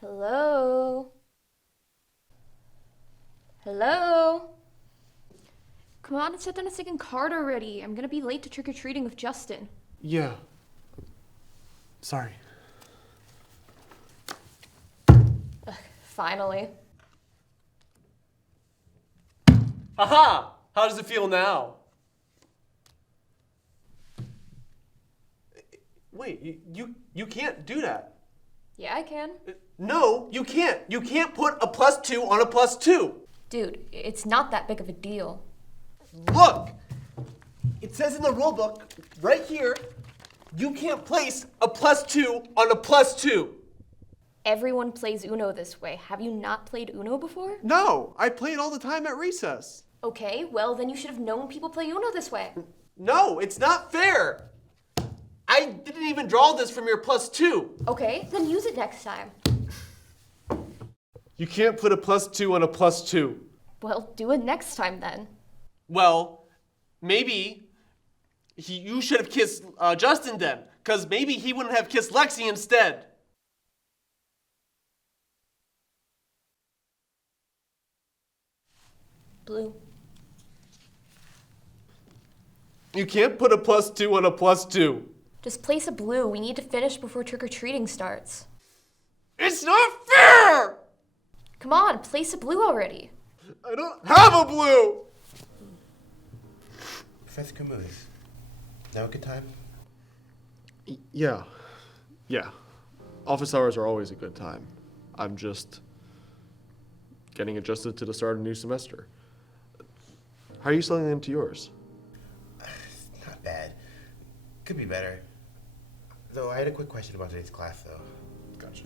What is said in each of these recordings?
Hello? Hello? Come on and set down a second card already. I'm gonna be late to trick-or-treating with Justin. Yeah. Sorry. Finally. Haha! How does it feel now? Wait, you can't do that. Yeah, I can. No, you can't. You can't put a +2 on a +2. Dude, it's not that big of a deal. Look! It says in the rulebook, right here, you can't place a +2 on a +2. Everyone plays Uno this way. Have you not played Uno before? No, I play it all the time at recess. Okay, well then you should have known people play Uno this way. No, it's not fair. I didn't even draw this from your +2. Okay, then use it next time. You can't put a +2 on a +2. Well, do it next time then. Well, maybe you should have kissed Justin then, because maybe he wouldn't have kissed Lexi instead. Blue. You can't put a +2 on a +2. Just place a blue. We need to finish before trick-or-treating starts. It's not fair! Come on, place a blue already. I don't have a blue! Professor Camus, is now a good time? Yeah. Office hours are always a good time. I'm just getting adjusted to the start of a new semester. How are you settling into yours? Not bad. Could be better. Though I had a quick question about today's class, though. Gotcha.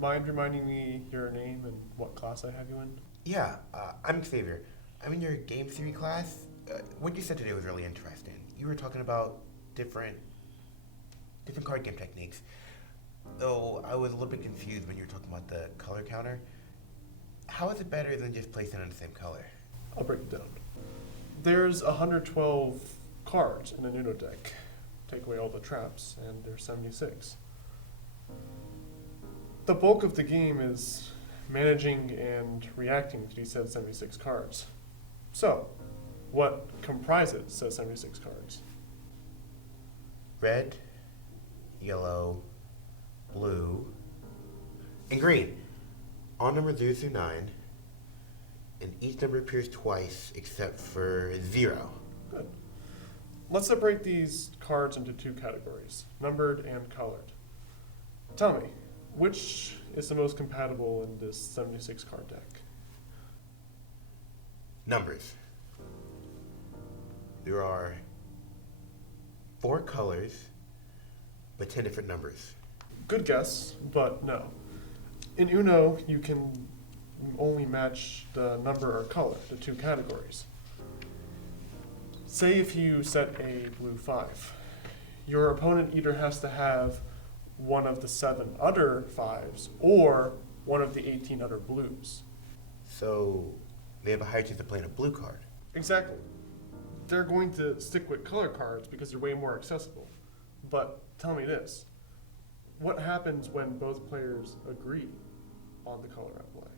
Mind reminding me your name and what class I have you in? Yeah, I'm Xavier. I'm in your game theory class. What you said today was really interesting. You were talking about different card game techniques. Though I was a little bit confused when you were talking about the color counter. How is it better than just placing on the same color? I'll break it down. There's 112 cards in an Uno deck. Take away all the traps, and there's 76. The bulk of the game is managing and reacting to these said 76 cards. So, what comprises said 76 cards? Red, yellow, blue, and green. All numbers 0 through 9, and each number appears twice except for 0. Good. Let's separate these cards into two categories, numbered and colored. Tell me, which is the most compatible in this 76 card deck? Numbers. There are 4 colors, but 10 different numbers. Good guess, but no. In Uno, you can only match the number or color, the two categories. Say if you set a blue 5, your opponent either has to have one of the 7 other 5s or one of the 18 other blues. So they have a higher chance of playing a blue card. Exactly. They're going to stick with color cards because they're way more accessible. But tell me this, what happens when both players agree on the color at play?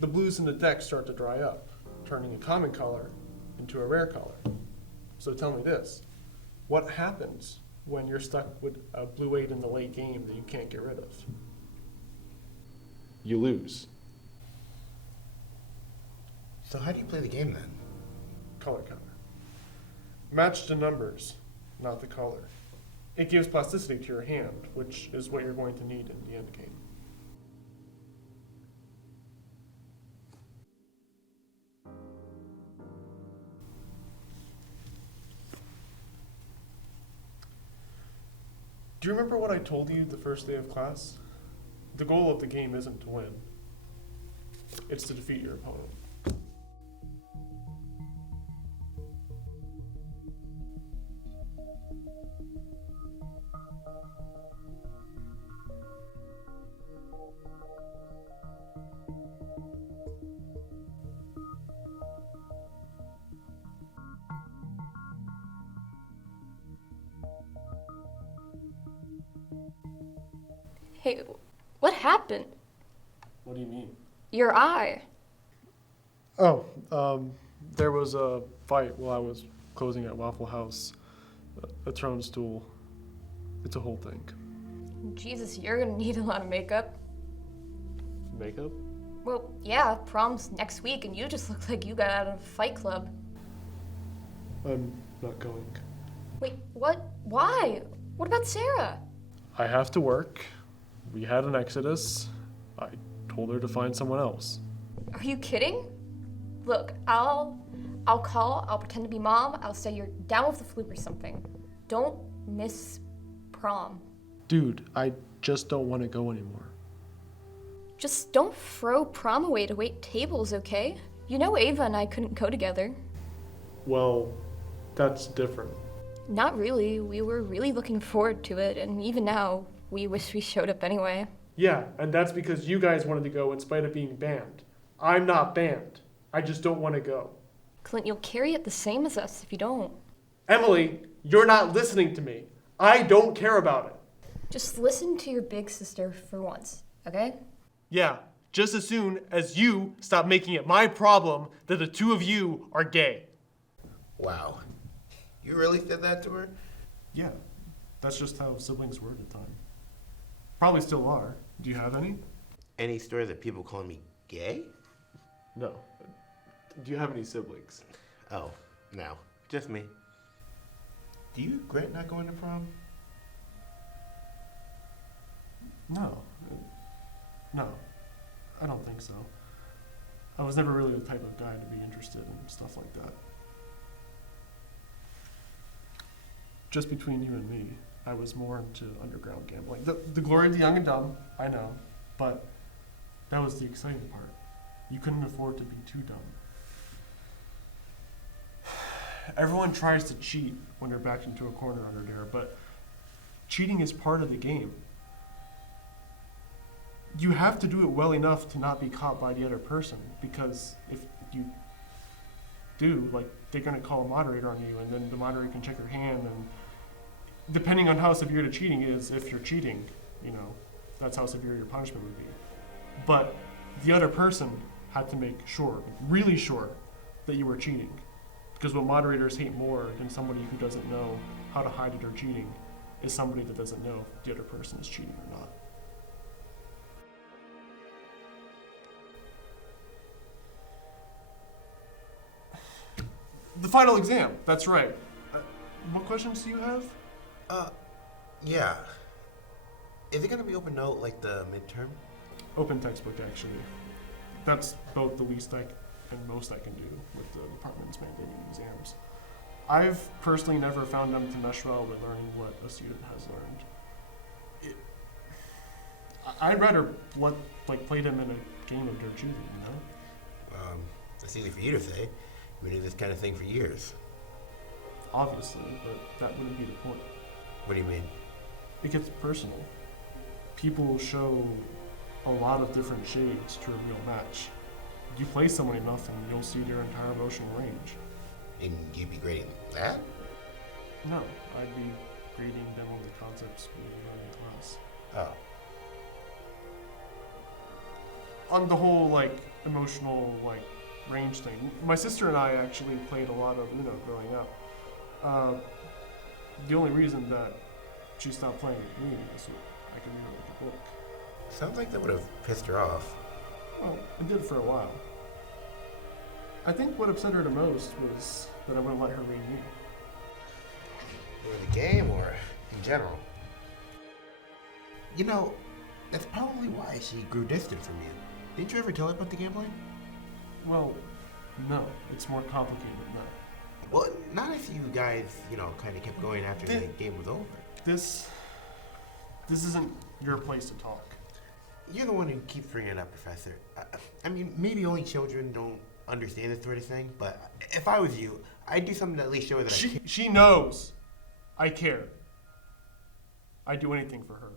The blues in the deck start to dry up, turning a common color into a rare color. So tell me this, what happens when you're stuck with a blue 8 in the late game that you can't get rid of? You lose. So how do you play the game then? Color counter. Match the numbers, not the color. It gives plasticity to your hand, which is what you're going to need in the end game. Do you remember what I told you the first day of class? The goal of the game isn't to win. It's to defeat your opponent. Hey, what happened? What do you mean? Your eye. Oh, there was a fight while I was closing at Waffle House. A throne stool. It's a whole thing. Jesus, you're gonna need a lot of makeup. Makeup? Well, yeah, prom's next week, and you just look like you got out of a fight club. I'm not going. Wait, what? Why? What about Sarah? I have to work. We had an exodus. I told her to find someone else. Are you kidding? Look, I'll call, I'll pretend to be mom, I'll say you're down with the flu or something. Don't miss prom. Dude, I just don't want to go anymore. Just don't throw prom away to wait tables, okay? You know Ava and I couldn't go together. Well, that's different. Not really. We were really looking forward to it, and even now, we wish we showed up anyway. Yeah, and that's because you guys wanted to go in spite of being banned. I'm not banned. I just don't want to go. Clint, you'll carry it the same as us if you don't. Emily, you're not listening to me. I don't care about it. Just listen to your big sister for once, okay? Yeah, just as soon as you stop making it my problem that the two of you are gay. Wow. You really said that to her? Yeah, that's just how siblings were at the time. Probably still are. Do you have any? Any stories of people calling me gay? No. Do you have any siblings? Oh, no. Just me. Do you regret not going to prom? No. No. I don't think so. I was never really the type of guy to be interested in stuff like that. Just between you and me, I was more into underground gambling. The glory of the young and dumb, I know, but that was the exciting part. You couldn't afford to be too dumb. Everyone tries to cheat when they're backed into a corner under there, but cheating is part of the game. You have to do it well enough to not be caught by the other person, because if you do, like, they're gonna call a moderator on you, and then the moderator can check your hand, and depending on how severe the cheating is, if you're cheating, you know, that's how severe your punishment would be. But the other person had to make sure, really sure, that you were cheating. Because what moderators hate more than somebody who doesn't know how to hide that they're cheating is somebody that doesn't know if the other person is cheating or not. The final exam, that's right. What questions do you have? Yeah. Is it gonna be open note like the midterm? Open textbook, actually. That's both the least and most I can do with the department's mandating exams. I've personally never found them to mesh well with learning what a student has learned. I'd rather play them in a game of their choosing, you know? That's easy for you to say. You've been doing this kind of thing for years. Obviously, but that wouldn't be the point. What do you mean? It gets personal. People will show a lot of different shades to a real match. You play someone enough and you'll see their entire emotional range. And you'd be grading that? No, I'd be grading them on the concepts we learned in class. Oh. On the whole, emotional, range thing. My sister and I actually played a lot of Uno growing up. The only reason that she stopped playing with me is so I could read her with a book. Sounds like that would have pissed her off. Well, it did for a while. I think what upset her the most was that I wouldn't let her read me. Or the game, or in general. You know, that's probably why she grew distant from you. Didn't you ever tell her about the gambling? Well, no, it's more complicated than that. Well, not if you guys, kind of kept going after the game was over. This isn't your place to talk. You're the one who keeps bringing it up, Professor. I mean, maybe only children don't understand this sort of thing, but if I was you, I'd do something to at least show her that I care. She knows I care. I'd do anything for her.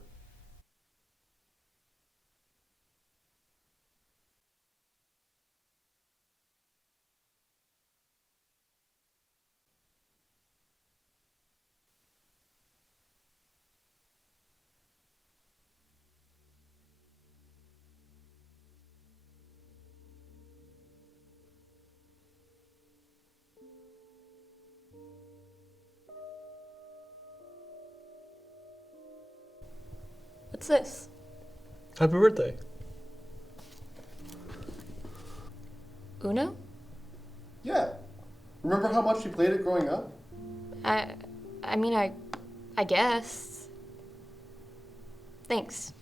What's this? Happy birthday. Uno? Yeah. Remember how much we played it growing up? I mean, I guess. Thanks.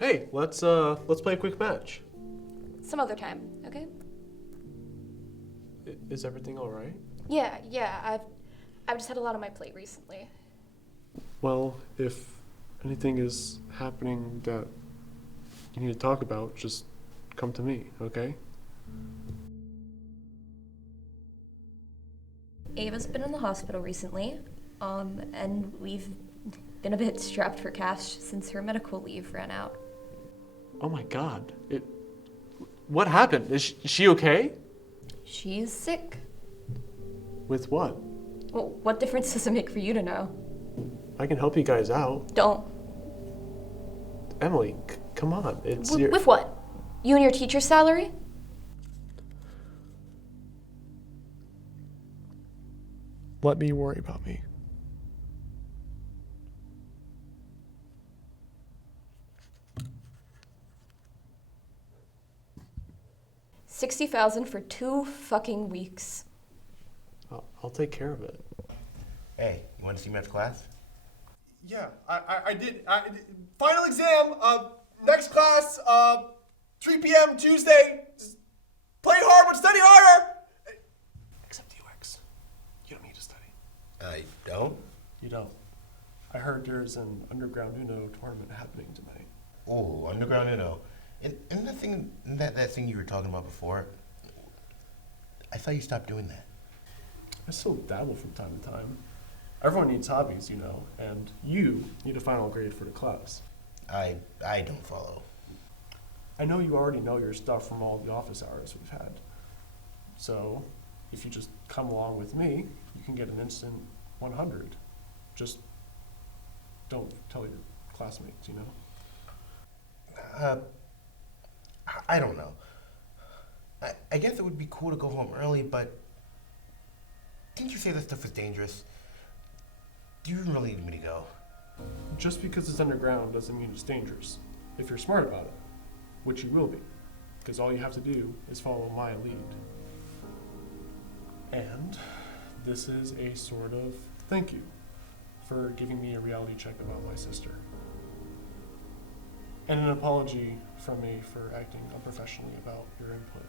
Hey, let's play a quick match. Some other time, okay? Is everything all right? Yeah, I've just had a lot on my plate recently. Well, if anything is happening that you need to talk about, just come to me, okay? Ava's been in the hospital recently, and we've been a bit strapped for cash since her medical leave ran out. Oh my God! What happened? Is she okay? She's sick. With what? Well, what difference does it make for you to know? I can help you guys out. Don't. Emily, come on. It's With what? You and your teacher's salary? Let me worry about me. $60,000 for 2 fucking weeks. I'll take care of it. Hey, you want to see me after class? Yeah, I did. Final exam, next class, 3 p.m. Tuesday. Just play hard, but study harder. Except UX. You don't need to study. I don't? You don't. I heard there's an underground Uno tournament happening tonight. Oh, underground Uno. And that thing, that thing you were talking about before, I thought you stopped doing that. I still dabble from time to time. Everyone needs hobbies, you know, and you need a final grade for the class. I don't follow. I know you already know your stuff from all the office hours we've had. So, if you just come along with me, you can get an instant 100. Just don't tell your classmates, you know? I don't know. I guess it would be cool to go home early, but didn't you say this stuff was dangerous? Do you really need me to go? Just because it's underground doesn't mean it's dangerous. If you're smart about it, which you will be, because all you have to do is follow my lead. And this is a sort of thank you for giving me a reality check about my sister. And an apology from me for acting unprofessionally about your input.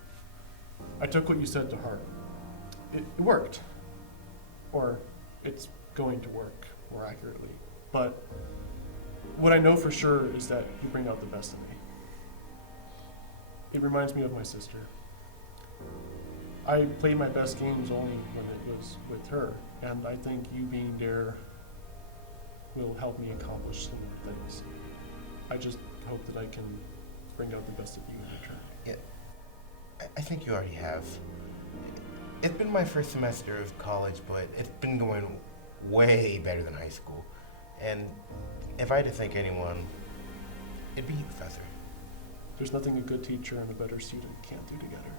I took what you said to heart. It worked. Or it's going to work more accurately. But what I know for sure is that you bring out the best in me. It reminds me of my sister. I played my best games only when it was with her, and I think you being there will help me accomplish similar things. I just hope that I can bring out the best of you in return. Yeah, I think you already have. It's been my first semester of college, but it's been going way better than high school. And if I had to thank anyone, it'd be you, Professor. There's nothing a good teacher and a better student can't do together.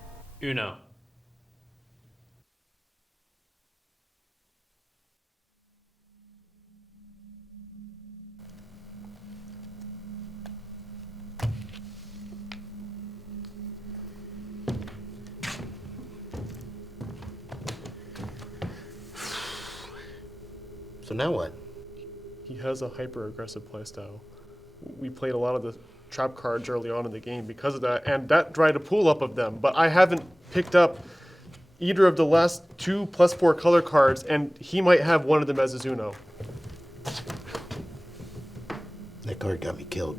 Uno. So now what? He has a hyper-aggressive playstyle. We played a lot of the trap cards early on in the game because of that, and that dried a pool up of them, but I haven't picked up either of the last 2 +4 color cards, and he might have one of them as his Uno. That card got me killed.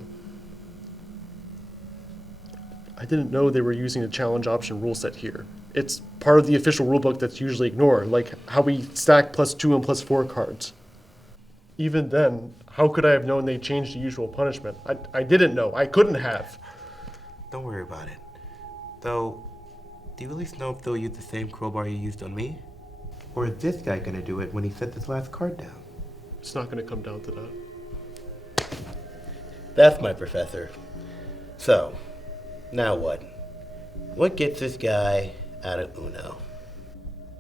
I didn't know they were using the challenge option rule set here. It's part of the official rulebook that's usually ignored, like how we stack +2 and +4 cards. Even then, how could I have known they changed the usual punishment? I didn't know. I couldn't have. Don't worry about it. Though, do you at least know if they'll use the same crowbar you used on me? Or is this guy gonna do it when he sets his last card down? It's not going to come down to that. That's my professor. So, now what? What gets this guy out of Uno?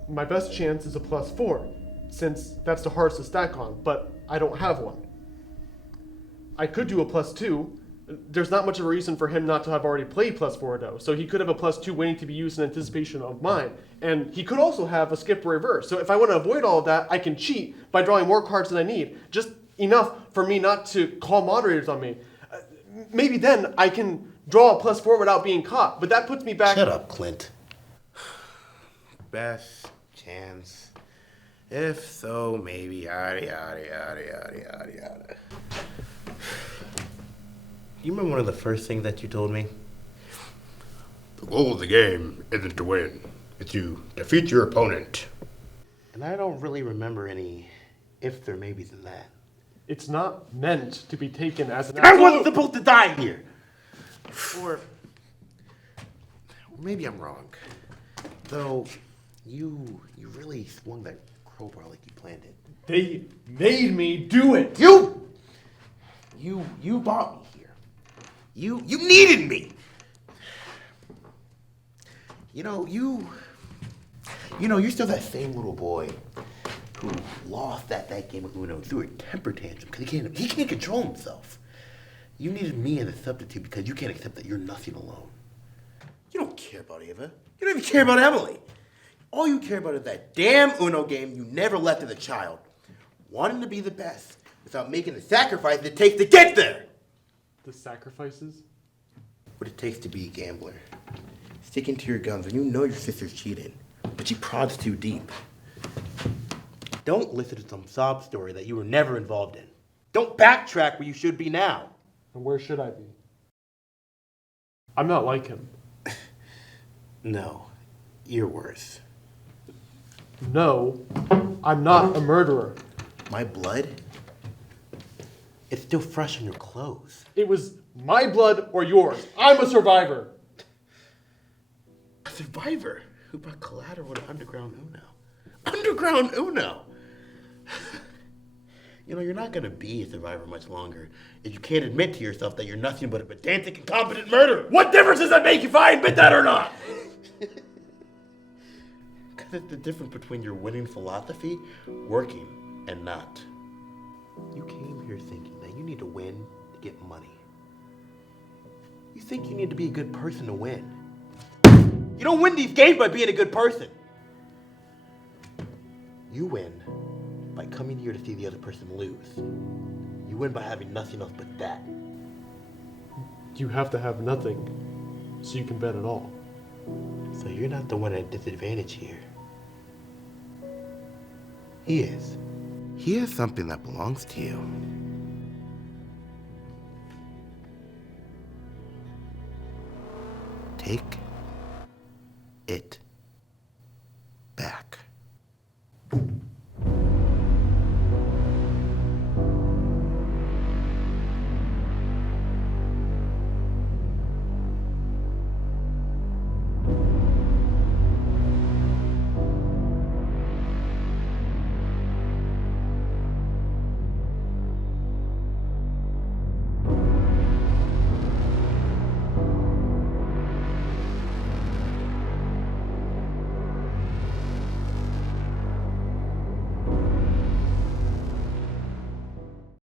My best chance is a +4, since that's the hardest to stack on, but I don't have one. I could do a +2. There's not much of a reason for him not to have already played +4 though. So he could have a +2 waiting to be used in anticipation of mine. And he could also have a skip reverse. So if I want to avoid all of that, I can cheat by drawing more cards than I need. Just enough for me not to call moderators on me. Maybe then I can draw a +4 without being caught. But that puts me back... Shut up, Clint. Best chance. If so, maybe, yada, yada, yada, yada, yada, yada. You remember one of the first things that you told me? The goal of the game isn't to win. It's to defeat your opponent. And I don't really remember any ifs or maybes in that. It's not meant to be taken as an I wasn't supposed to die here! Or maybe I'm wrong. Though, you really swung that crowbar like you planned it. They made me do it! You bought me here. You needed me. You're still that same little boy who lost that game of Uno through a temper tantrum because he can't control himself. You needed me as a substitute because you can't accept that you're nothing alone. You don't care about Ava. You don't even care about Emily. All you care about is that damn Uno game you never left as a child. Wanting to be the best without making the sacrifice it takes to get there. The sacrifices? What it takes to be a gambler. Sticking to your guns when you know your sister's cheating, but she prods too deep. Don't listen to some sob story that you were never involved in. Don't backtrack where you should be now. And where should I be? I'm not like him. No, you're worse. No, I'm not a murderer. My blood? It's still fresh on your clothes. It was my blood or yours. I'm a survivor. A survivor who brought collateral to Underground Uno. Underground Uno! You're not going to be a survivor much longer if you can't admit to yourself that you're nothing but a pedantic, incompetent murderer. What difference does that make if I admit that or not? Because it's the difference between your winning philosophy working and not. You came here thinking that you need to win to get money. You think you need to be a good person to win. You don't win these games by being a good person. You win by coming here to see the other person lose. You win by having nothing else but that. You have to have nothing so you can bet at all. So you're not the one at disadvantage here. He is. He has something that belongs to you. Take it.